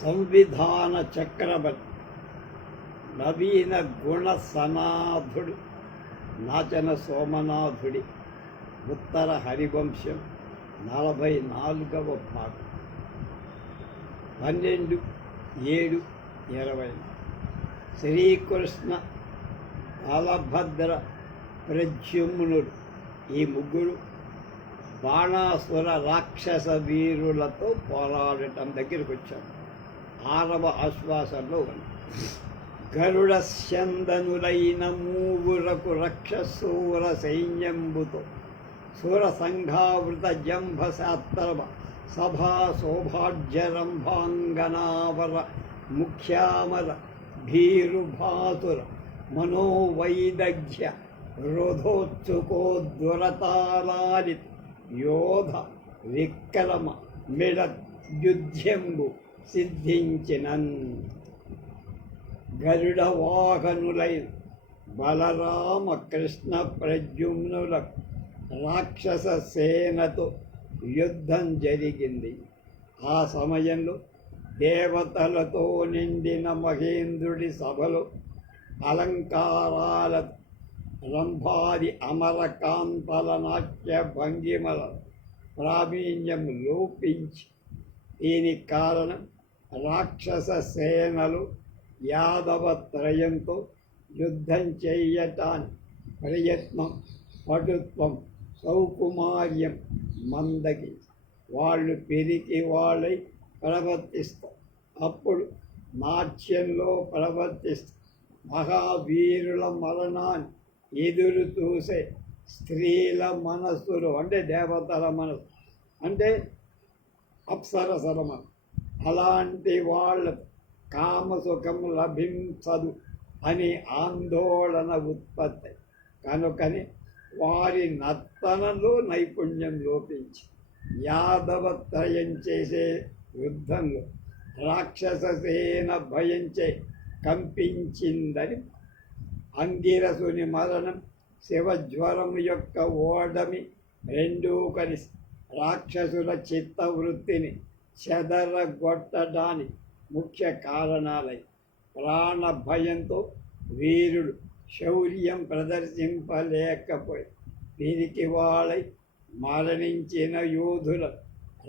సంవిధాన చక్రవర్తి నవీన గుణ సనాథుడు నాచన సోమనాథుడి ఉత్తర హరివంశం 44వ భాగం 12/7/20. శ్రీకృష్ణ, బలభద్ర, ప్రద్యుమ్నుడు ఈ ముగ్గురు బాణాసుర రాక్షస వీరులతో పోరాడటం దగ్గరికి వచ్చారు. 6వ ఆశ్వాసంలో ఉంది. గరుడ స్యందనులైన మూవురకు రక్షసూర సైన్యంబుతో సుర సంఘావృత జంభశాత్రవ సభా శోభాఢ్యరంభాంగనావర ముఖ్యామర భీరుభాతుర మనోవైదగ్ధ్య రోధోత్సుకోద్వరతాలాలి యోధ విక్రమ మిడద్యుధ్యంబు సిద్ధించినన్. గరుడ వాహనులైన బలరామ కృష్ణ ప్రద్యుమ్నుల రాక్షస సేనతో యుద్ధం జరిగింది. ఆ సమయంలో దేవతలతో నిండిన మహేంద్రుడి సభలో అలంకారాల రంభాది అమరకాంతల నాట్య భంగిమల ప్రావీణ్యం లోపించి, దీనికి కారణం రాక్షస సేనలు యాదవ త్రయంతో యుద్ధం చేయటానికి ప్రయత్నం, పటుత్వం, సౌకుమార్యం మందకి వాళ్ళు పిరికి వాళ్ళై ప్రవర్తిస్తారు. అప్పుడు నాట్యంలో ప్రవర్తిస్తారు. మహావీరుల మరణాన్ని ఎదురు చూసే స్త్రీల మనస్సులు, అంటే దేవతల మనస్సు, అంటే అప్సరసల మనసు, అలాంటి వాళ్ళ కామసుఖం లభించదు అని ఆందోళన ఉత్పత్తి. కనుకని వారి నర్తనలో నైపుణ్యం లోపించి యాదవ త్రయం చేసే యుద్ధంలో రాక్షస సేన భయంచే కంపించిందని. అంగిరసుని మరణం, శివజ్వరం యొక్క ఓడమి రెండూ కలిసి రాక్షసుల చిత్తవృత్తిని చెదరగొట్టడానికి ముఖ్య కారణాలై ప్రాణ భయంతో వీరుడు శౌర్యం ప్రదర్శింపలేకపోయి వీరికి వాళ్ళై మరణించిన యోధుల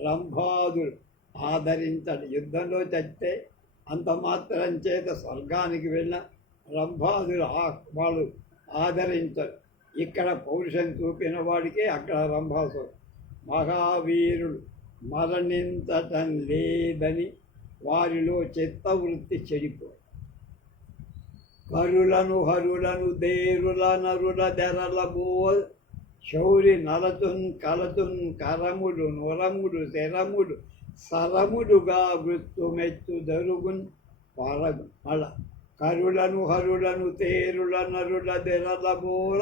రంభాదులు ఆదరించడు. యుద్ధంలో చస్తే అంత మాత్రం చేత స్వర్గానికి వెళ్ళిన రంభాదులు వాళ్ళు ఆదరించరు. ఇక్కడ పౌరుషం చూపిన వాడికే అక్కడ రంభాసుడు. మహావీరుడు మరణించటం లేదని వారిలో చిత్తవృత్తి చెడిపోయి కరులను హరులను దేరుల నరుల దెరల బోల్ శౌరి నలతున్ కలతున్ కరముడు నురముడు శరముడు సరముడుగా వృత్తుమెత్తు దరుగున్ పరగు మళ కరులను హరులను తేరుల నరుల దెరల బోల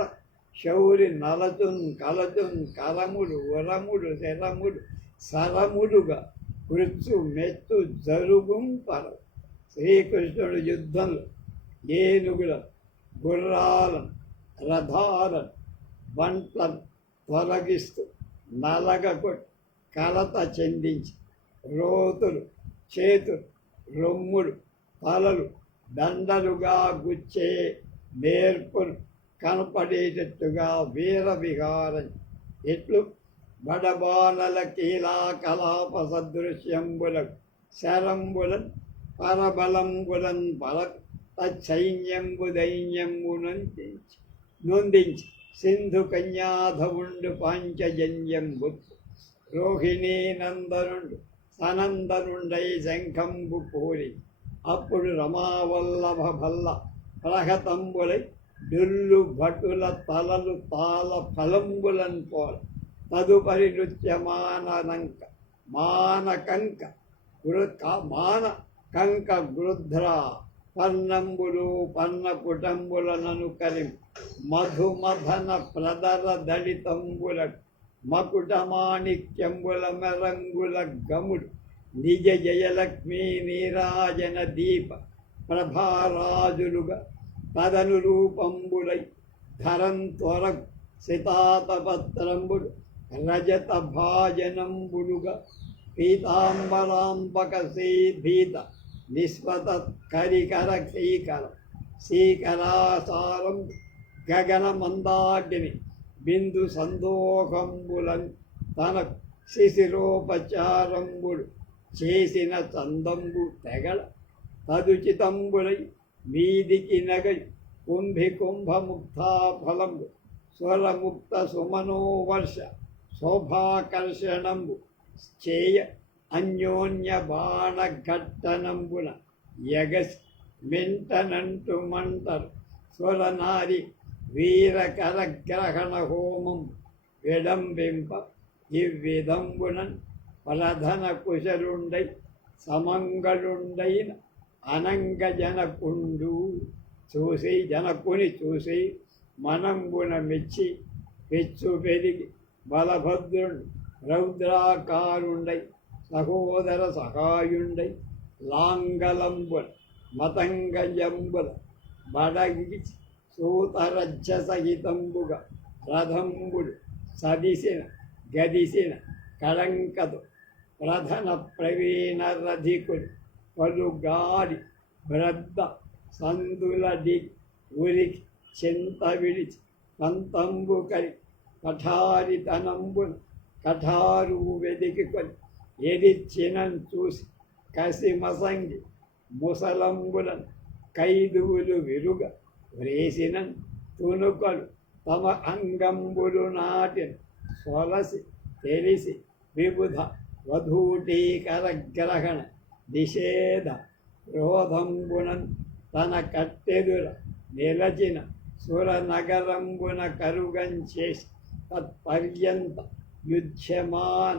శౌరి నలతున్ కలతున్ కరముడు ఉరముడు శరముడు సరముడుగా వృత్సు మెత్తు జరుగుం పరగు. శ్రీకృష్ణుడు యుద్ధంలో ఏనుగుల, గుర్రాలను, రథాలను, బంట్లను తొలగిస్తూ నలగకొట్టి కలత చెందించి రోతులు, చేతులు, రొమ్ములు, తలలు దండలుగా గుచ్చే నేర్పులు కనపడేటట్టుగా వీర విహారం ఎట్లు బడబానల కీలా కలాప సదృశ్యంబులకు శరంబులన్ పరబలంబులన్ పర తైన్యంబు దైన్యంబునందించి నొందించి సింధు కన్యాధవుండు పాంచజన్యంబు రోహిణీ నందనుండు సనందనుండై శంఖంబు పూరి అప్పుడు రమావల్లభ భల్ల ప్రహతంబులై డుల్లు భటుల తలలు తాళ ఫలంబులన్ పోల తదుపరి నృత్యమానంక మానకంక మాన కంక గృధ్ర పన్నంబులు పన్న కుటంబులనను కలిం మధుమధన ప్రదర దళితంబుల మకుట మాణిక్యంబుల మెరంగుల గముడు నిజ జయలక్ష్మీ నీరాజన దీప ప్రభారాజులుగా తదను రూపంబులై ధరం త్వరకు సితాతపత్రంబుడు రజత భాజనంబులుగా పీతాంబరాంబక భీత నిస్పత కరికర శ్రీకర శ్రీకరాసారం గగన మందాగ్ని బిందు సందోహంబులను తన శిశిరోపచారంబులు చేసిన చందంబు తెగల తదుచితంబులై మీదికి నగై కుంభముక్తాఫలంబు స్వరముక్త సుమనోవర్ష శోభాకర్షణంబు చేయ అన్యోన్య బాణఘట్టనంబున యగసి మెంటనంటు మంటరు స్వరనారి వీరకరగ్రహణ హోమం విడంబింప ఇవ్విధంబునన్ ప్రధన కుశలుండై సమంగళుండైన అనంగ జనకుండు జనకుని చూసి మనంబున మెచ్చి పెచ్చు పెరిగి బలభద్రుడు రౌద్రాకారుండై సహోదర సహాయుండై లాంగలంబుల మతంగజంబుల బడగి సూతరజ్జ సహితంబుగా రథంబుడు సదిసిన గదిసిన కళంకతో ప్రధన ప్రవీణ రధికుడు పలుగాడి బ్రద్ద సందులడి ఉరికి చింత విడిచి పంతంబు కరి కఠారితనంబున కఠారు వెదికి కొని ఎడిచ్చినం చూసి కసిమసంగి ముసలంబులను కైదువులు విరుగ వ్రేసినన్ తునుకలు తమ అంగంబులు నాటిన సొలసి తెలిసి విబుధ వధూటీకర గ్రహణ నిషేధ క్రోధంబునన్ తన కట్టెదుర నిలచిన సురనగరంబున కరుగంచేసి తత్పర్యంత యుధ్యమాన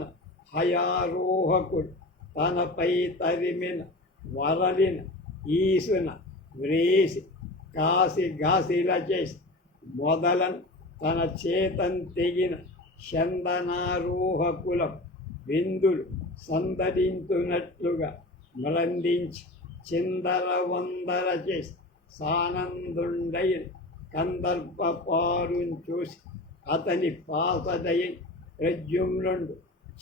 హయారోహకుడు తనపై తరిమిన వరలిన ఈసున వ్రేసి కాసిల చేసి మొదలన్ తన చేతం తెగిన చందనారోహకులం విందులు సందడించునట్లుగా మ్రందించి చిందర వందర చేసి సానందుండైన కందర్ప పారుని చూసి అతని పాసదయ ప్రద్యుమ్నుండు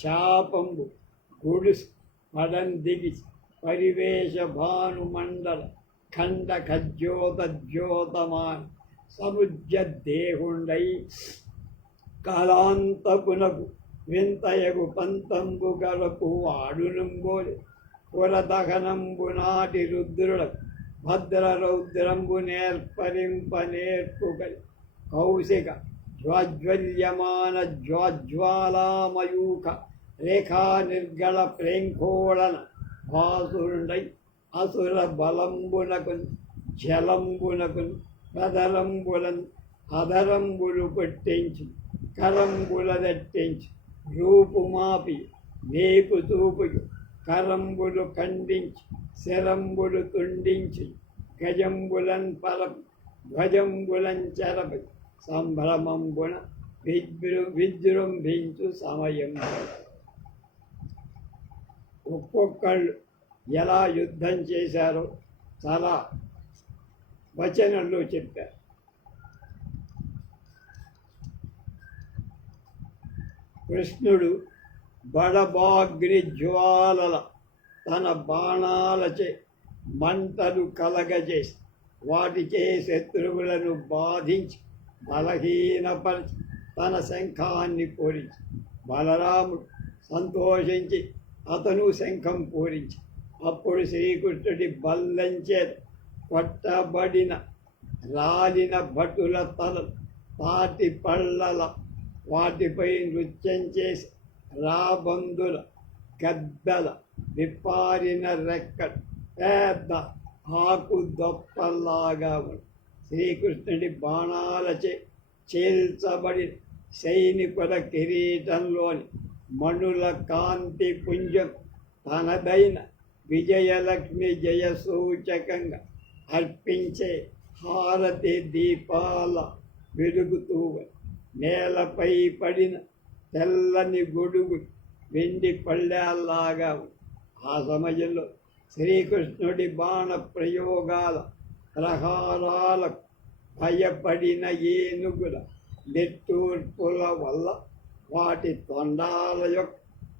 చాపంబు గుడుసు పడం దిగి పరివేశ భానుమండల ఖండ ఖజ్యోతజ్యోతమాన్ సముజ్య దేహుండై కాలాంతపునకు వింతయగు పంతంబు గలపు ఆడునుంబోలి పురదహనంబు నాటి రుద్రులకు భద్ర రౌద్రంబు నేర్పుగలి కౌశిక జ్వాజ్వల్యమాన జ్వాజ్వాలామయూఖ రేఖా నిర్గళ ప్రేంఖోళన భాసురుండై అసుర బలంబునకు జలంబునకు ప్రదలంబులను అధరంబులు కొట్టించి కరంబుల దట్టించి రూపుమాపి నేపు తూపుకు కరంబులు ఖండించి శరంబులు తుండించి గజంబులన్ పరపు ధ్వజంబులం చెరపి సంభ్రమంబున విజృంభించు సమయం. ఒక్కొక్కళ్ళు ఎలా యుద్ధం చేశారో చాలా వచనంలో చెప్పారు. కృష్ణుడు బడబాగ్ని జ్వాలల తన బాణాలచే మంటలు కలగజేసి వాటిచే శత్రువులను బాధించి బలహీనపరిచి తన శంఖాన్ని పూరించి బలరాముడు సంతోషించి అతను శంఖం పూరించి అప్పుడు శ్రీకృష్ణుడి బల్లంచే కొట్టబడిన రాలిన భటుల తలలు తాటి పళ్ళల వాటిపై నృత్యం చేసి రాబందుల గద్దల విప్పారిన రెక్కలు పెద్ద ఆకు దొప్పల్లాగా ఉంది. శ్రీకృష్ణుడి బాణాలచే చేల్చబడి సైనికుల కిరీటంలోని మణుల కాంతి పుంజం తనదైన విజయలక్ష్మి జయ సూచకంగా అర్పించే హారతి దీపాల వెలుగుతూ నేలపై పడిన తెల్లని గొడుగు వెండి పళ్ళేల్లాగా ఉంది. ఆ సమయంలో శ్రీకృష్ణుడి బాణ ప్రయోగాల ప్రహారాలకు భయపడిన ఏనుగుల నెట్టూర్పుల వల్ల వాటి తొండాల యొక్క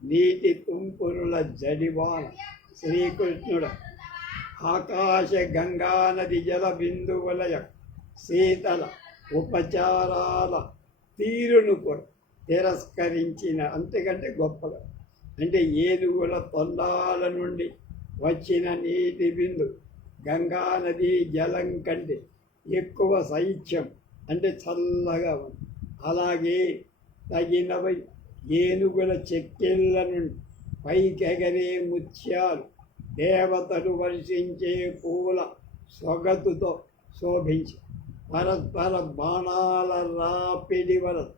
నీటి తుంపురుల జడివాన. శ్రీకృష్ణుడు ఆకాశ గంగా నది జల బిందువులయ శీతల ఉపచారాల తీరును కూడా తిరస్కరించిన, అంతకంటే గొప్పగా. అంటే ఏనుగుల తొండాల నుండి వచ్చిన నీటి బిందు గంగా నది జలం కంటే ఎక్కువ శైత్యం, అంటే చల్లగా ఉంది. అలాగే తగినవై ఏనుగుల చెక్కిళ్ళ నుండి పైకెగరే ముత్యాలు, దేవతలు వర్షించే పూల సొగతుతో శోభించి పరస్పర బాణాల రాపిడి వలన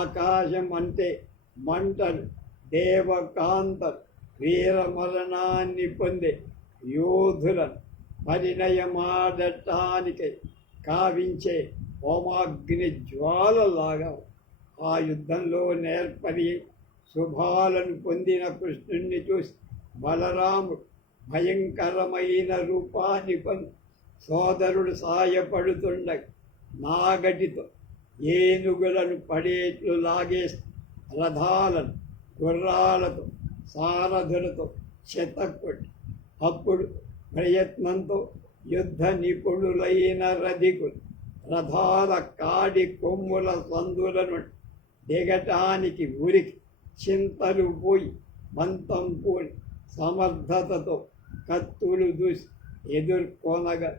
ఆకాశం అంటే మంటలు, దేవకాంతలు, వీరమరణాన్ని పొందే యోధులను పరిణయమాడటానికి కావించే హోమాగ్ని జ్వాలలాగా ఆ యుద్ధంలో నేర్పరి శుభాలను పొందిన కృష్ణుణ్ణి చూసి బలరాముడు భయంకరమైన రూపాన్ని పొంది సోదరుడు సాయపడుతుండగా నాగటితో ఏనుగులను పడేట్లు లాగేసి రథాలను గుర్రాలతో సారథులతో చెతక్కొట్టి అప్పుడు ప్రయత్నంతో యుద్ధ నిపుణులైన రధికులు రథాల కాడి కొమ్ముల సందులను దిగటానికి ఉరికి చింతలు పోయి మంతం పోయి సమర్థతతో కత్తులు దూసి ఎదుర్కొనగా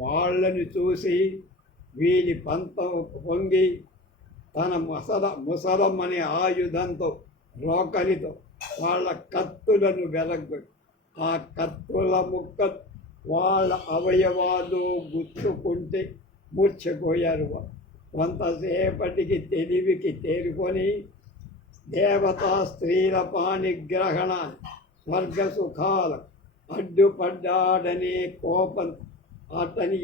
వాళ్ళని చూసి వీడి పంతం పొంగి తన ముసలమనే ఆయుధంతో రోకలితో వాళ్ళ కత్తులను వెలగొట్టి ఆ కత్తుల ముక్క వాళ్ళ అవయవాలు గుచ్చుకుంటే మూర్ఛపోయారు. కొంతసేపటికి తెలివికి తేరుకొని దేవతా స్త్రీల పాణిగ్రహణాన్ని స్వర్గ సుఖాల అడ్డుపడ్డాడనే కోపం అతని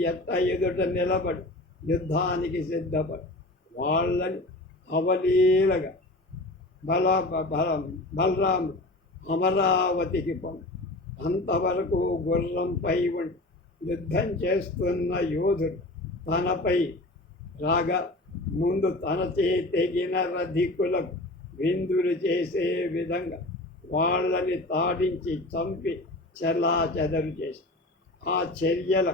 ఎదుట నిలబడి యుద్ధానికి సిద్ధపడి వాళ్ళని అవలీలగా బలరాముడు అమరావతికి పంపి అంతవరకు గుర్రంపై ఉండి యుద్ధం చేస్తున్న యోధుడు తనపై రాగా ముందు తన తెగిన రధికులకు విందులు చేసే విధంగా వాళ్ళని తాడించి చంపి చెల్లాచెదరు చేసి ఆ చర్యల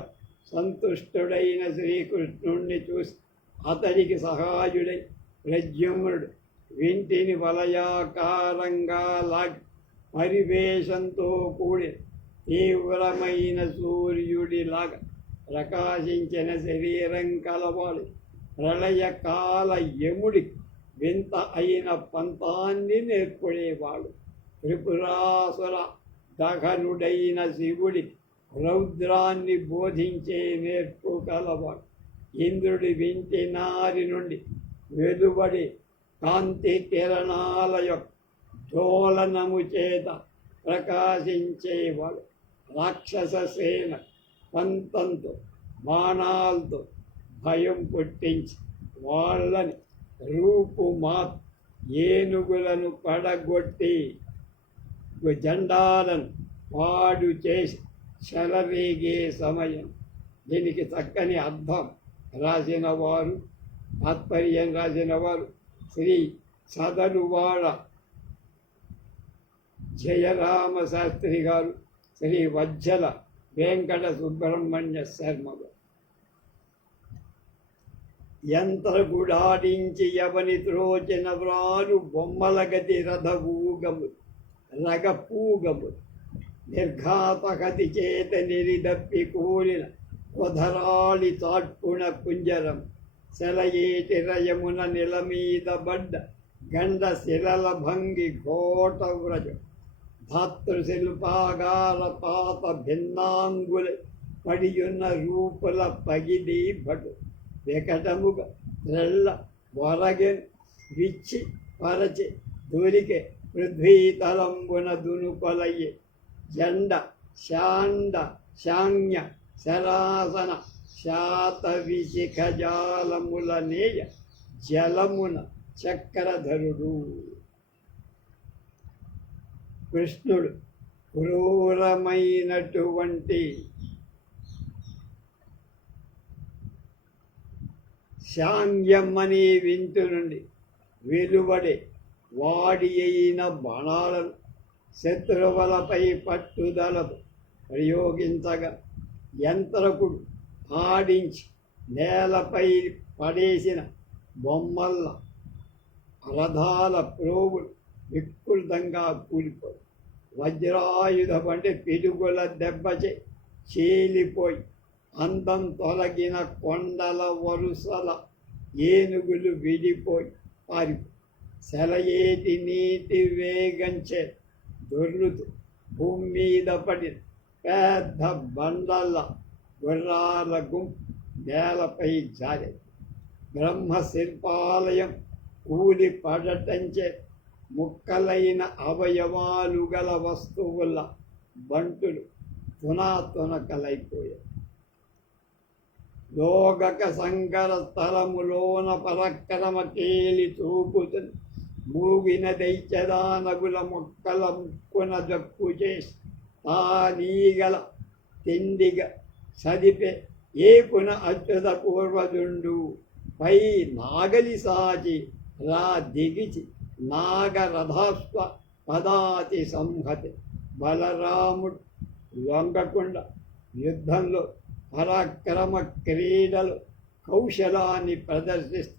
సంతుష్టుడైన శ్రీకృష్ణుణ్ణి చూసి అతడికి సహాయుడై ప్రద్యుమ్నుడు వింటిని వలయాకారంగా లాగి పరివేశంతో కూడి తీవ్రమైన సూర్యుడిలాగా ప్రకాశించిన శరీరం కలవాలి ప్రళయకాల యముడి వింత అయిన పంతాన్ని నేర్పడేవాడు. త్రిపురాసుర దహనుడైన శివుడి రౌద్రాన్ని బోధించే నేర్పు కలవాడు. ఇంద్రుడి వింటి నారి నుండి వెలువడి కాంతి కిరణాల యొక్క డోలనము చేత ప్రకాశించేవాడు. రాక్షస సేన పంతంతో బాణాలతో భయం పుట్టించి వాళ్ళని రూపుమాత్ ఏనుగులను పడగొట్టి జెండాలను పాడు చేసి చెలరేగే సమయం. దీనికి చక్కని అర్థం రాసిన వారు, తాత్పర్యం రాసిన వారు శ్రీ సదనువాడ జయరామ శాస్త్రి గారు, శ్రీ వజ్జల వెంకట సుబ్రహ్మణ్య శర్మ గారు. యంత్రగుడాడించి యవని త్రోచిన వ్రాలు బొమ్మల గతి రథవూగము రగపూగము నిర్ఘాతగతి చేత నిరిదప్పి కూలిన కొధరాళి చాట్పుణ కుంజరం సెలయేటి రయమున నిలమీద బడ్డ గండ శిలల భంగి ఘోట వ్రజం ధాతృశిల్పాగార పాత భిన్నాంగుల పడియున్న రూపుల పగిడి భటు వికటముగా తెల్ల వరగెన్ విచ్చి పరచి దొరికే పృథ్వీతలంబున దునుకొలయ్యే జండ శాండ శాంగ్య శరాసన శాత విశిఖజాలముల నేయ జలమున చక్రధరుడు. కృష్ణుడు క్రూరమైనటువంటి శాంగ్యం అనే వింటు నుండి వెలువడే వాడి అయిన బాణాలను శత్రువులపై పట్టుదలతో ప్రయోగించగా యంత్రకుడు ఆడించి నేలపై పడేసిన బొమ్మల్ల రథాల ప్రోగులు వికృతంగా కూలిపోయి వజ్రాయుధం అంటే పిడుగుల దెబ్బచే చీలిపోయి అందం తొలగిన కొండల వరుసల ఏనుగులు విడిపోయి పారిపోయి సెలయేటి నీటి వేగంచే దొర్లుతూ భూమి మీద పడిన పెద్ద బండల గుర్రాల గుంపు నేలపై జారే బ్రహ్మశిల్పాలయం కూలి పడటంచే ముక్కలైన అవయవాలు గల వస్తువుల బంటులు తునాతునకలైపోయాయి. లోగక సంకర స్థలములోన పరక్రమ కేలి చూపుతుని మూగిన దైత్యదానగుల మొక్కల ముక్కున జక్కు చేసి తానీగల తిండిగా సదిపే ఏపున అచ్యుత పూర్వజుండు పై నాగలి సాచి రా దిగిచి నాగరథాస్వ పదాతి సంహతి బలరాముడు లొంగకుండా యుద్ధంలో పరాక్రమ క్రీడలు కౌశలాన్ని ప్రదర్శిస్తూ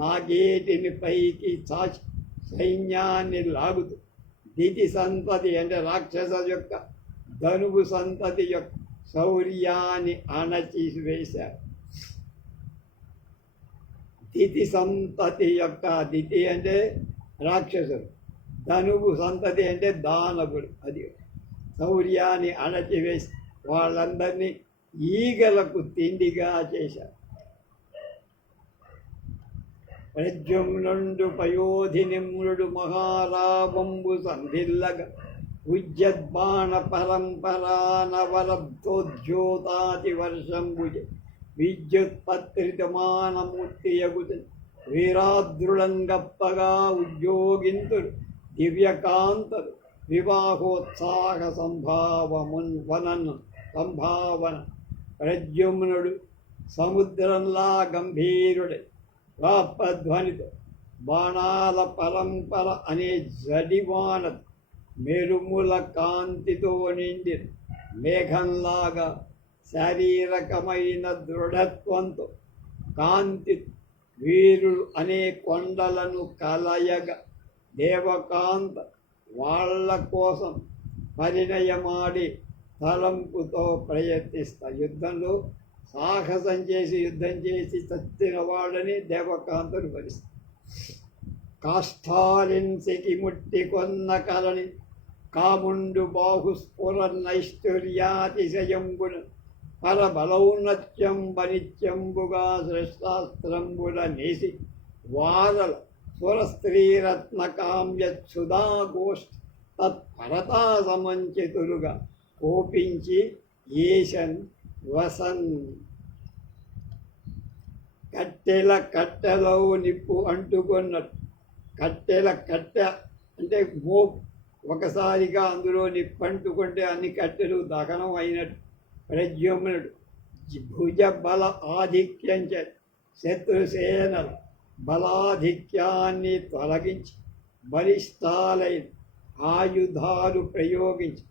నాగేటిని పైకి చాచి సైన్యాన్ని లాగుతూ దితి సంతతి అంటే రాక్షస యొక్క ధనువు సంతతి యొక్క శౌర్యాన్ని అణచివేశారు. దితి సంతతి యొక్క దితి అంటే రాక్షసుడు, ధనువు సంతతి అంటే దానవుడు. అది శౌర్యాన్ని అణచివేసి వాళ్ళందరినీ ఈగలకు తిండిగా చేశారు. ప్రద్యుమ్నుండు పయోధినిమ్నుడు మహారావంబు సంధిల్లగా ఉజ్జద్బాణ పరంపరా నవరబ్ధోద్యోతాతి వర్షంబుజ విద్యుత్పత్రితమానమూర్తియగుతు వీరాద్రులంగప్పగా ఉద్యోగింతుడు దివ్యకాంతలు వివాహోత్సాహ సంభావన ప్రద్యుమ్నుడు సముద్రంలా గంభీరుడై వాపధ్వనితో బాణాల పరంపర అనే జడివాన మెరుముల కాంతితో నిండిన మేఘంలాగా శారీరకమైన దృఢత్వంతో కాంతి వీరుడు అనే కొండలను కలయగా దేవకాంత వాళ్ళ కోసం పరిణయమాడి తలంపుతో ప్రయత్నిస్తా. యుద్ధంలో సాహసం చేసి యుద్ధం చేసి చచ్చిన వాళ్ళని దేవకాంతలు భరిస్తారు. కాష్టాలిన్సికి ముట్టి కొన్న కలని కాముండు బాహుస్ఫుర నైశ్వర్యాతిశయంబున పరబలౌన్నత్యంబనిత్యంబుగా శ్రేష్టాస్త్రంబుల నేసి వారల స్వరస్త్రీరత్న కామ్యచ్యుదాగోష్ఠ తత్పరతా సమంచితులుగా కోపించి ఏషన్ వసన్. కట్టెలో నిప్పు అంటుకున్నట్టు, కట్టె అంటే మోపు, ఒకసారిగా అందులో నిప్పు అంటుకుంటే అన్ని కట్టెలు దహనం అయినట్టు ప్రద్యుమ్నుడు భుజ బల ఆధిక్యం శత్రుసేనల బలాధిక్యాన్ని తొలగించి బలిష్టాలైన ఆయుధాలు ప్రయోగించి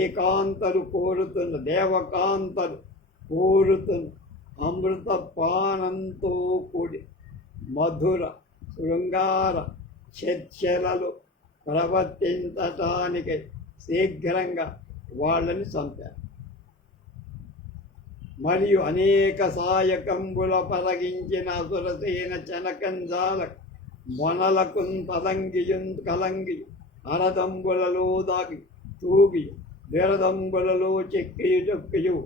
ఏకాంతలు కోరుతున్న దేవకాంతలు కోరుతున్న అమృత పానంతో కూడి మధుర శృంగార చర్చలలో ప్రవర్తించటానికి శీఘ్రంగా వాళ్ళని చంపారు. మరియు అనేక సాయకంబుల పరగించిన అసురసేన చనకంజాల మొనలకున్ పదంగియున్ కలంగి అరదంబులలో దాగి తూగి విరదంబులలో చెక్కియు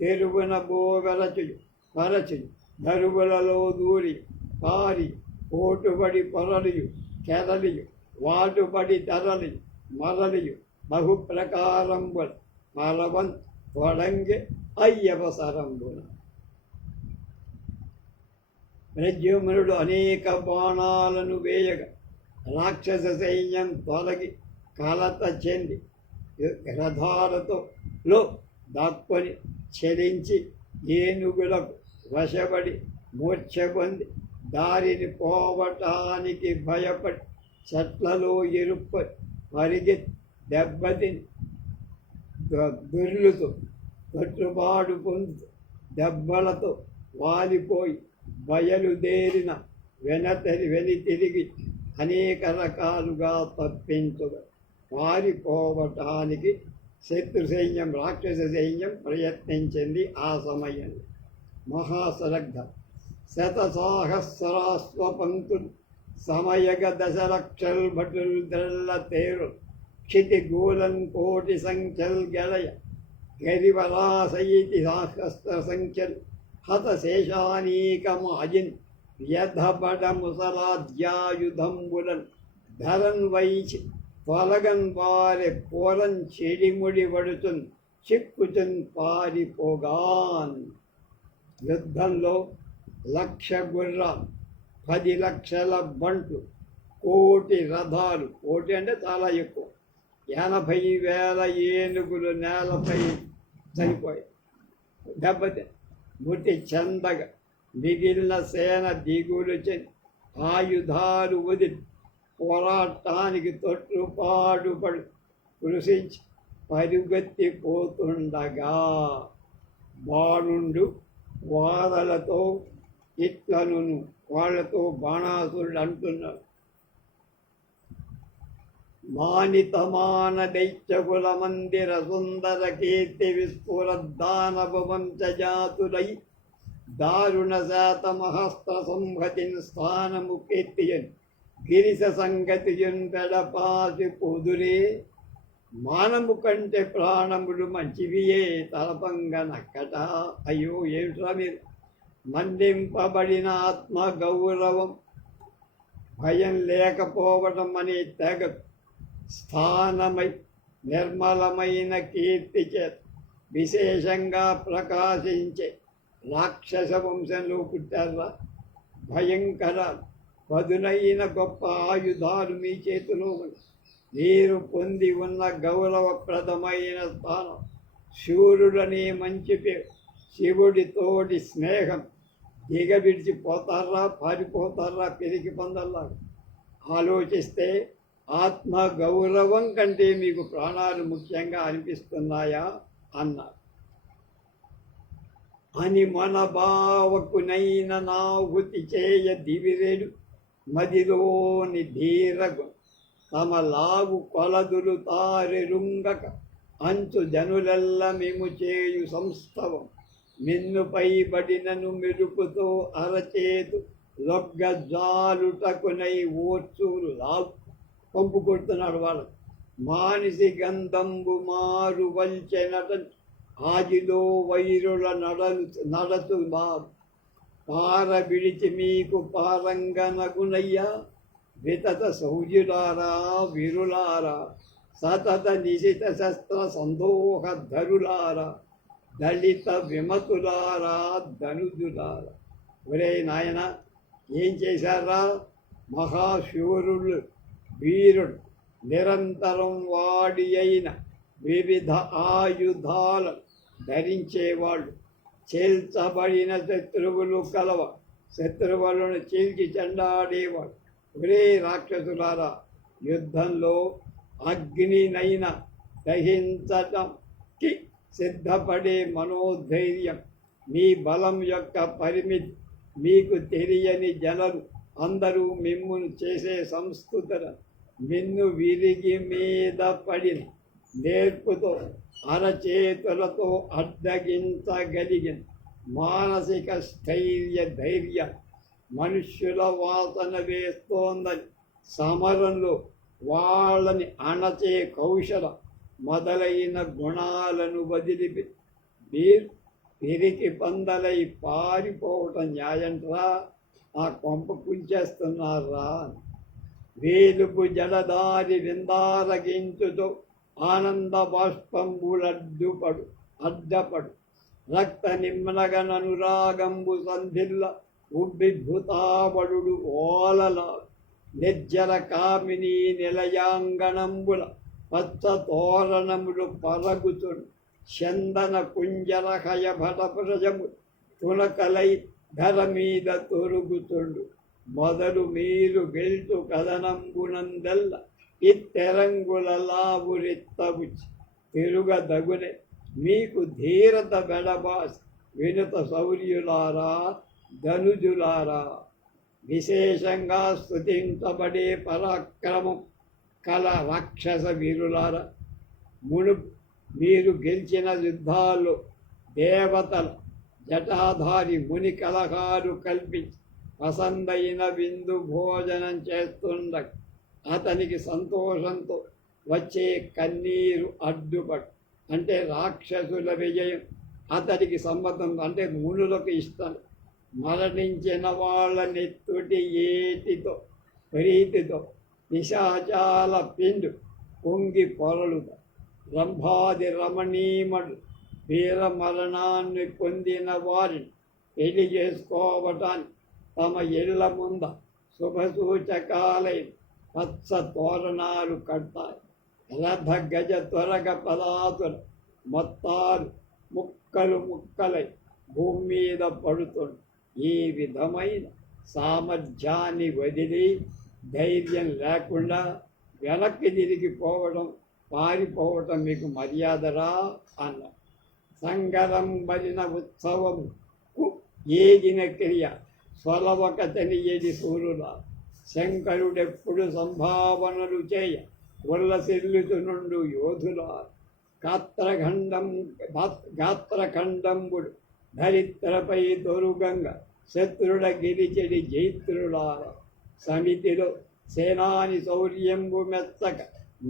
తెరువున బోగరచుయు పరచుయు దరువులలో దూరి పారి పోటుబడి పొరలియు కెరలియు వాటుబడి తరలి మరలియు బహుప్రకారంబుల పరవన్ తొడంగి అయ్యవసరంబున. ప్రద్యుమ్నుడు అనేక బాణాలను వేయగా రాక్షస సైన్యం తొలగి కలత చెంది రథాలతో దాక్కొని చెలించి ఏనుగులకు వశపడి మూర్ఛ పొంది దారిని పోవటానికి భయపడి చెట్లలో ఎరుపు పరిగి దెబ్బతిని దొర్లుతూ కట్టుబాటు పొందుతూ దెబ్బలతో వాలిపోయి బయలుదేరిన వెనుతిరిగి అనేక రకాలుగా తప్పించుగా పారిపోవటానికి శత్రు సైన్యం రాక్షస సైన్యం ప్రయత్నించింది. ఆ సమయంలో మహాశ్రద్ధ శతసహస్రాశ్వపంక్తులు సమయగ దశలక్షల్ భటుల్ ద్రళ్ళ తేరు క్షితిగూలన్ కోటి సంఖ్యల్ గెలయ గరివరాసయితి సహస్ర సంఖ్యల్ హతశేషానీకమాజిన్ వ్యధబడ ముసలాధ్యాయుధంబులన్ ధరన్ వైచి తొలగన్ వారి పోరన్ చెడిముడి పడుచున్ చిక్కుచున్ పారిపోగాన్. యుద్ధంలో 1,00,000 గుర్రాలు, 10 లక్షల బంట్లు, 1,000,000 రథాలు, 1,000,000 అంటే చాలా ఎక్కువ, 80,000 ఏనుగులు నేలపై చనిపోయాయి. దెబ్బతి ముట్టి చెందగా మిగిలిన సేన దిగులు చెంది ఆయుధాలు వదిలి పోరాటానికి తొట్టుపాటుపడి కృషించి పరుగెత్తిపోతుండగా బాణుండు వాదలతో ఇట్లను వాళ్ళతో బాణాసురుడు అంటున్నాడు. మానితమాన దైత్యకుల మందిర సుందర కీర్తి విస్ఫురద్దానవ వంశజాతులై దారుణ శాత మహస్త్ర సంహతిన్ స్థానము కీర్తియన్ గిరిశ సంగతియున్ పెడపాసి కుదురే. మానము కంటే ప్రాణములు మంచివియే తలపంగ నక్కట. అయ్యో ఏమిట్రా మీరు, మండింపబడిన ఆత్మ గౌరవం భయం లేకపోవడం అనే తెగ స్థానమై నిర్మలమైన కీర్తి చేత విశేషంగా ప్రకాశించే రాక్షస వంశంలో పుట్టారా. భయంకర పదునైన గొప్ప ఆయుధాలు మీ చేతిలో ఉన్నాయి. మీరు పొంది ఉన్న గౌరవప్రదమైన స్థానం, శూరుడనే మంచి పేరు, శివుడితోటి స్నేహం దిగబిడిచిపోతారా, పారిపోతారా పెరిగి పొందల్లా. ఆలోచిస్తే ఆత్మ గౌరవం కంటే మీకు ప్రాణాలు ముఖ్యంగా అనిపిస్తున్నాయా అన్నారు. అని మన బావకునైన నాహుతి చేయ దివిరేడు మదిలోని ధీరగు తమ లాగు కొలదులు తారెరుంగక అంచు జనులెల్ల మేము చేయు సంస్థవం మిన్నుపై బడినను మెరుపుతో అరచేతు లొగ్గ జాలుటకునై ఓర్చూరు లాగు పంపు కొడుతున్నాడు వాళ్ళు. మానిసి గంధంబు మారు వల్చెనట ఆజిలో వైరుల నడతు మారు పార విడిచి మీకు పారంగనగునయ్యా. వితత సౌజులారా వీరులారా సతత నిశిత శస్త్ర సందోహ ధరులారా దళిత విమతులారా ధనుజులారా. ఒరే నాయన, ఏం చేశారా? మహాశూరులు వీరుడు నిరంతరం వాడి అయిన వివిధ ఆయుధాలను ధరించేవాళ్ళు, చేల్చబడిన శత్రువులు కలవ శత్రువులను చీల్చి చెండాడేవాడు. ఒరే రాక్షసులారా, యుద్ధంలో అగ్నినైనా దహించటంకి సిద్ధపడే మనోధైర్యం, మీ బలం యొక్క పరిమితి మీకు తెలియని జనలు అందరూ మిమ్మును చేసే సంస్కృతుల మిన్ను విరిగి మీద పడిన నేర్పుతో అరచేతులతో అడ్డగించగలిగిన మానసిక స్థైర్య ధైర్య మనుష్యుల వాసన వేస్తోందని సమరంలో వాళ్ళని అణచే కౌశల మొదలైన గుణాలను వదిలిపి మీరు తిరిగి పందలై పారిపోవటం న్యాయంట్రా, ఆ కొంప కుంచేస్తున్నారా. వేలుపు జలదారి విందారగించుతో ఆనంద బాష్పంబులడ్డపడు రక్త నిమ్నగననురాగంబు సంధిల్ల ఉబ్బిభుతాబడు ఓలలా నిర్జర కామిని నిలయాంగణంబుల పచ్చ తోరణములు పరగుచుడు చందన కుంజర హయ భట ప్రజము తునకలై ధర మీద తొరుగుచుండు మొదలు మీరు గెల్టు కథనంబునందెల్ల ఇత్తెరంగులలావురిత్తబుచి తిరుగదగునే మీకు ధీరత బెడబాసి వినుత శౌర్యులారా ధనుజులారా. విశేషంగా స్తుతించబడే పరాక్రమం కల రాక్షస వీరులారా, మీరు గెలిచిన యుద్ధాల్లో దేవతల జటాధారి ముని కలహాలు కల్పించి పసందైన విందు భోజనం చేస్తుండ అతనికి సంతోషంతో వచ్చే కన్నీరు అడ్డుపడు. అంటే రాక్షసుల విజయం అతడికి సమ్మతం, అంటే మునులకు ఇష్టం. మరణించిన వాళ్ళ నెత్తుటి ఏటితో ప్రీతితో నిశాచాల పిండు పొంగి పొరలుత. రంభాది రమణీమడు వీర మరణాన్ని పొందిన వారిని పెళ్లి చేసుకోవటానికి తమ ఇళ్ల ముంద శుభసూచకాలైన పచ్చ తోరణాలు కడతాయి. రథ గజ త్వరగ పదాతుల మొత్తాలు ముక్కలు ముక్కలై భూమి మీద పడుతుంది. ఈ విధమైన సామర్థ్యాన్ని వదిలి ధైర్యం లేకుండా వెనక్కి తిరిగిపోవడం, పారిపోవటం మీకు మర్యాదరా అన్న. సంగరంబరిన ఉత్సవము ఏగిన క్రియ స్వలవక తెలియని సూరులా. శంకరుడెప్పుడు సంభావనలు చేయ ఉల్లసిల్లుతునుండు యోధులా. గాత్రఖండంబుడు ధరిత్రపై దొరుగంగ శత్రుడ గిరిచెడి జైత్రులార. సమితిలో సేనాని శౌర్యంబు మెచ్చక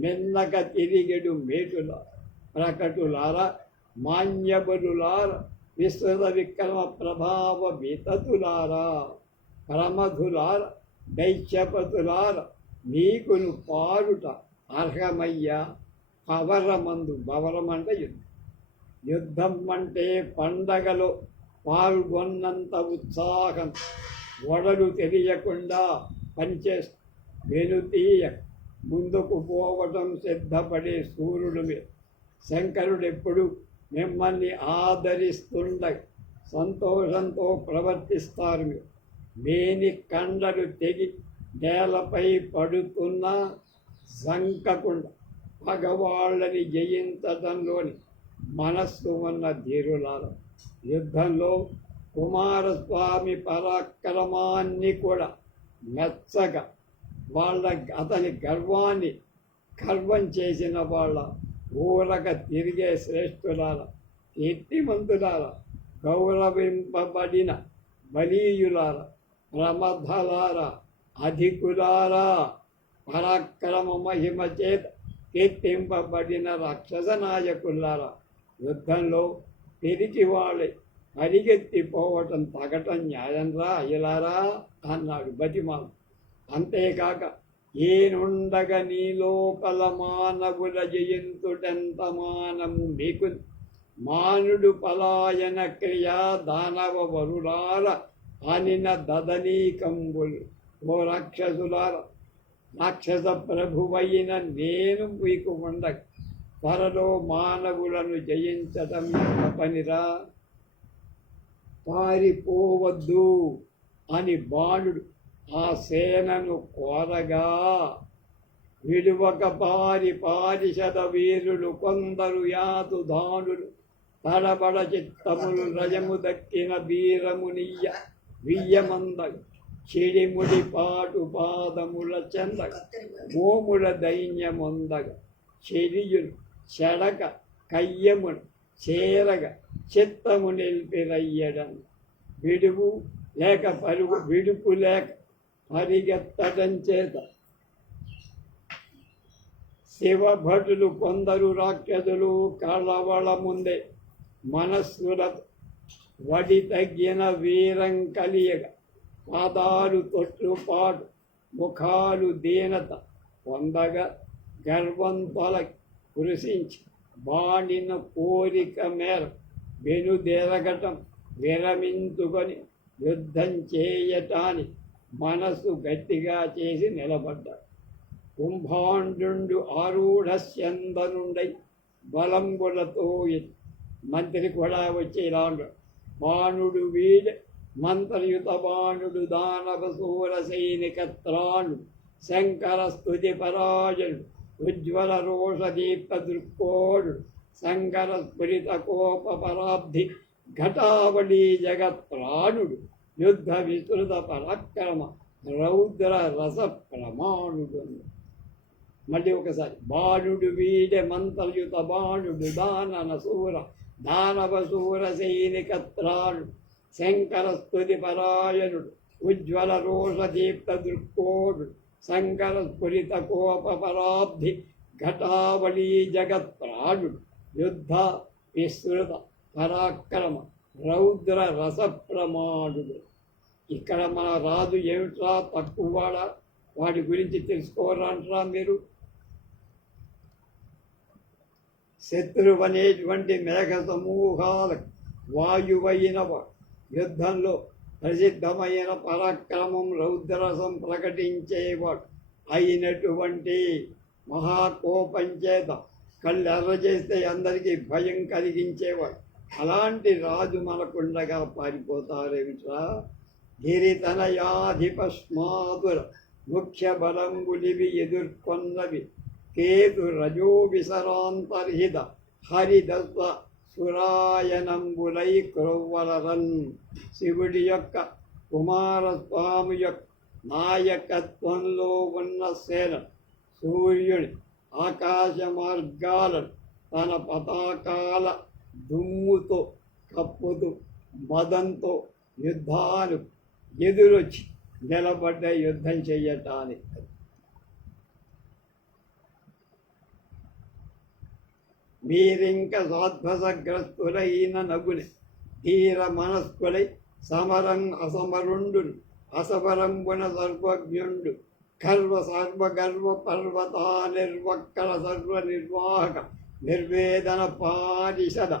మెన్నక తిరిగెడు మేటుల. ప్రకటులార మాన్యబలులార విశ్వద విక్రమ ప్రభావ వితతులారా. ప్రమధులార దైత్యపతులార నీకును పారుట అర్హమయ్యా. పవరమందు, భవరం అంటే యుద్ధం. యుద్ధం అంటే పండగలో పాల్గొన్నంత ఉత్సాహం. ఒడలు తెలియకుండా పనిచేస్తూ వెనుతీయ ముందుకు పోవటం సిద్ధపడే సూర్యుడు మీరు. శంకరుడెప్పుడు మిమ్మల్ని ఆదరిస్తుండ సంతోషంతో ప్రవర్తిస్తారు మీరు. మేని కండలు తెగి నేలపై పడుతున్నా సంకకుండా పగవాళ్ళని జయించటంలోని మనస్సు ఉన్న ధీరులార. యుద్ధంలో కుమారస్వామి పరాక్రమాన్ని కూడా మెచ్చగా అతని గర్వాన్ని గర్వం చేసిన వాళ్ళ ఊరక తిరిగే శ్రేష్ఠులార, కీర్తిమంతులార, గౌరవింపబడిన బలీయులార, ప్రమథలార, అధికులారా, పరాక్రమ మహిమ చేత కీర్తింపబడిన రాక్షస నాయకులారా. యుద్ధంలో తిరిగి వాళ్ళే పరిగెత్తిపోవటం తగటం న్యాయంరా అయ్యలారా అన్నాడు బతిమాలు. అంతేకాక ఏనుండగ నీ లోపల మానవుల జయింతుటెంత మానము మీకు. మానుడు పలాయన క్రియా దానవ వరులార అనిన దదనీకంబులు. ఓ రాక్షసులార, రాక్షస ప్రభువైన నేను మీకు ఉండగ త్వరలో మానవులను జయించటం పనిరా. పారిపోవద్దు అని బాణుడు ఆ సేనను కోరగా విడువక పారిశద వీరులు కొందరు యాతుధానులు తడబడ చిత్తములు రజము దక్కిన వీరమునియ్య వియ్యమందగ చెడిముడి పాటు పాదముల చెందగ మోముల దైన్యమొందగ చెడియులు చెడక కయ్యమును చేరగ చిత్తము నిలిపిరయ్యడం. విడుపు లేక పరిగెత్తడం చేత శివభటులు కొందరు రాక్షసులు కళవళ ముందే మనస్సుల వడి తగ్గిన వీరం కలియగ పాదాలు తొట్టుపాటు ముఖాలు దీనత పొందగా గర్వం తొలగి కృషించి బాణిన కోరిక మేర వెనుదిరగటం విరమించుకొని యుద్ధం చేయటానికి మనసు గట్టిగా చేసి నిలబడ్డాడు. కుంభాండు ఆరూఢస్యందనుండై బలంబులతో మంత్రి కూడా వచ్చి ఇలా బాణుడు వీడ మంత్రయుత బాణుడు దానవసూర సైనికత్రాణుడు శంకర స్తుతి పరాజనుడు ఉజ్వల రోష దీప్త దృక్కోడు శంకర స్ఫురిత కోప పరాబ్ధి ఘటావళీ జగత్ప్రాణుడు యుద్ధ విస్తృత పరాక్రమ రౌద్ర రస ప్రమాణుడు. మళ్ళీ ఒకసారి బాణుడు వీడే మంత్రయుత బాణుడు దానవసూర సైనికత్రాణుడు శంకర స్తుతి పరాయణుడు ఉజ్వల రోష దీప్త దృక్కోడు శంకర స్ఫురిత కోప పరాబ్ధి ఘటావళీ జగత్ప్రాణుడు యుద్ధ విస్తృత పరాక్రమ రౌద్ర రస ప్రమాణుడు. ఇక్కడ మన రాజు ఏమిట్రా తక్కువవాడా, వాడి గురించి తెలుసుకోరంటారా మీరు? శత్రువు అనేటువంటి మేఘ సమూహాలకు వాయువైనవాడు, యుద్ధంలో ప్రసిద్ధమైన పరాక్రమం రౌద్రరసం ప్రకటించేవాడు అయినటువంటి మహాకోపం చేత కళ్ళు ఎర్రజేస్తే అందరికీ భయం కలిగించేవాడు. అలాంటి రాజు మనకుండగా పారిపోతారేమిట్రా? గిరితనయాధిపస్మాతుర ముఖ్య బలంబులివి ఎదుర్కొన్నవి కేతు రజో విసరాంతర్హిత హరిదత్వ సురాయనంబులై క్రొవ్వలరన్. శివుడి యొక్క కుమారస్వామి యొక్క నాయకత్వంలో ఉన్న సేన సూర్యుని ఆకాశ మార్గాలను తన పతాకాల దుమ్ముతో కప్పుతూ మదంతో యుద్ధాలు ఎదురొచ్చి నిలబడ్డ యుద్ధం చెయ్యటానికి. మీరింక సాధ్వసగ్రస్తులైన నగుని ధీర మనస్కులై సమరం అసమరుండు అసమరంబున సర్వజ్ఞుండు సర్వగర్వ పర్వతా నిర్వక్కల సర్వ నిర్వాహక నిర్వేదన పారిషద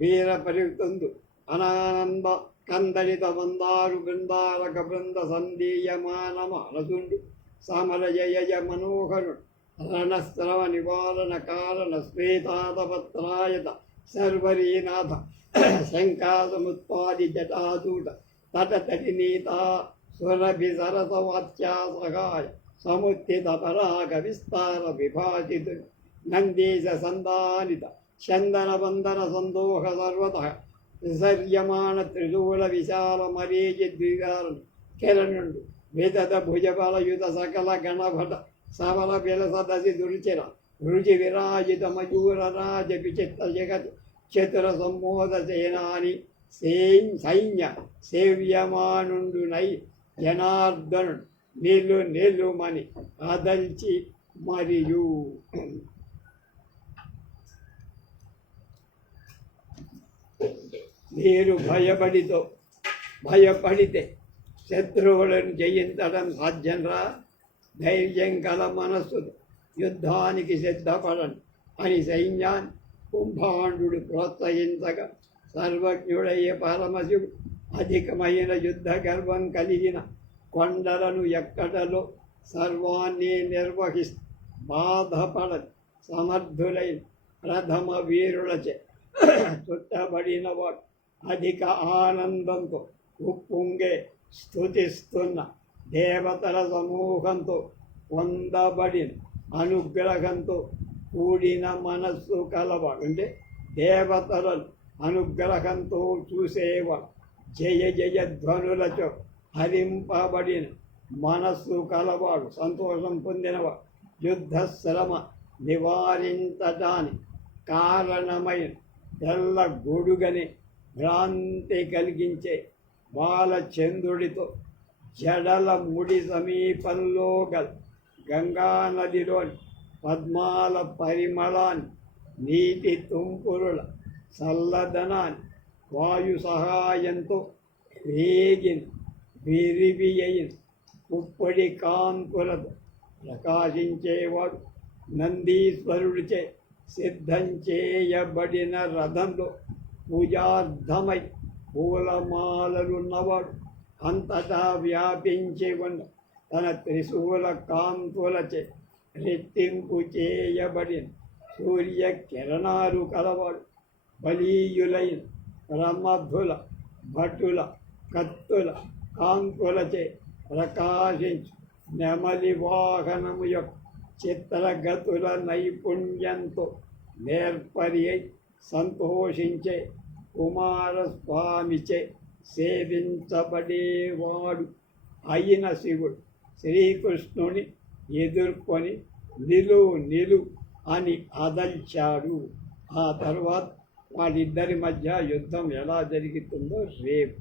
వీర పరితందు అనానంద కందళిత మందారు బృందారక బృంద సందీయమాన మానసుండు సమర జయ మనోహరుడు రణస్రవ నివారణ కారణ శ్వేతాదపత్రాయత సర్వరీనాథ శంకాసముత్పాది జటాదూట తటతటినీత సురభి సరసవాచ్యా సహాయ సముత్థిత పరాగ విస్తార విభాషితు నందీశ సందానిత చందన బంధన సందోహ సర్వత విసర్యమాణ త్రిశూల విశాల మరీచి ద్విగారణ కిరణుండు విదత భుజబలయుత సకల గణభట సవల విలసదసి దుర్చిర రుచి విరాజిత మయూర రాజ విచిత్త జగత్ చతుర సంమోద సేనాని సైన్య సేవ్యమానుండునై జనార్దనుడు నిలుమని అదల్చి మరియు. మీరు భయపడితే శత్రువులను జయించడం సాధ్యంరా? ధైర్యం కల మనస్సు యుద్ధానికి సిద్ధపడను అని సైన్యాన్ని కుంభాండు ప్రోత్సహించగా సర్వజ్ఞుడయ్యే పరమశివుడు అధికమైన యుద్ధ గర్వం కలిగిన కొండలను ఎక్కడలో సర్వాన్ని నిర్వహిస్తూ బాధపడని సమర్థులైన ప్రథమ వీరులచే చుట్టబడిన వాడు అధిక ఆనందంతో ఉప్పొంగే స్తుతిస్తున్న దేవతల సమూహంతో పొందబడిన అనుగ్రహంతో కూడిన మనస్సు కలవాడు. అంటే దేవతలను అనుగ్రహంతో చూసేవాడు, జయ జయ ధ్వనులతో హరింపబడిన మనస్సు కలవాడు, సంతోషం పొందినవాడు, యుద్ధ శ్రమ నివారించటానికి కారణమైన తెల్ల గొడుగని భ్రాంతి కలిగించే బాలచంద్రుడితో జడల ముడి సమీపంలో గల గంగానదిలోని పద్మాల పరిమళాన్ని, నీటి తుంపురుల చల్లదనాన్ని వాయు సహాయంతో వేగిన విరివి అయిన పుప్పొడి కాంతులతో ప్రకాశించేవాడు, నందీశ్వరుడిచే సిద్ధం చేయబడిన రథంలో పూజార్థమై పూలమాలలున్నవాడు, అంతటా వ్యాపించి ఉన్న తన త్రిశూల కాంతులచే రెట్టింపు చేయబడిన సూర్య కిరణాలు కలవాడు, బలీయులైన ప్రమధుల భటుల కత్తుల కాంతులచే ప్రకాశించు నెమలి వాహనము యొక్క చిత్రగతుల నైపుణ్యంతో నేర్పరి అయి సంతోషించే కుమారస్వామిచే సేవించబడేవాడు అయిన శివుడు శ్రీకృష్ణుని ఎదుర్కొని నిలు అని అదల్చాడు. ఆ తర్వాత వాళ్ళిద్దరి మధ్య యుద్ధం ఎలా జరుగుతుందో రేపు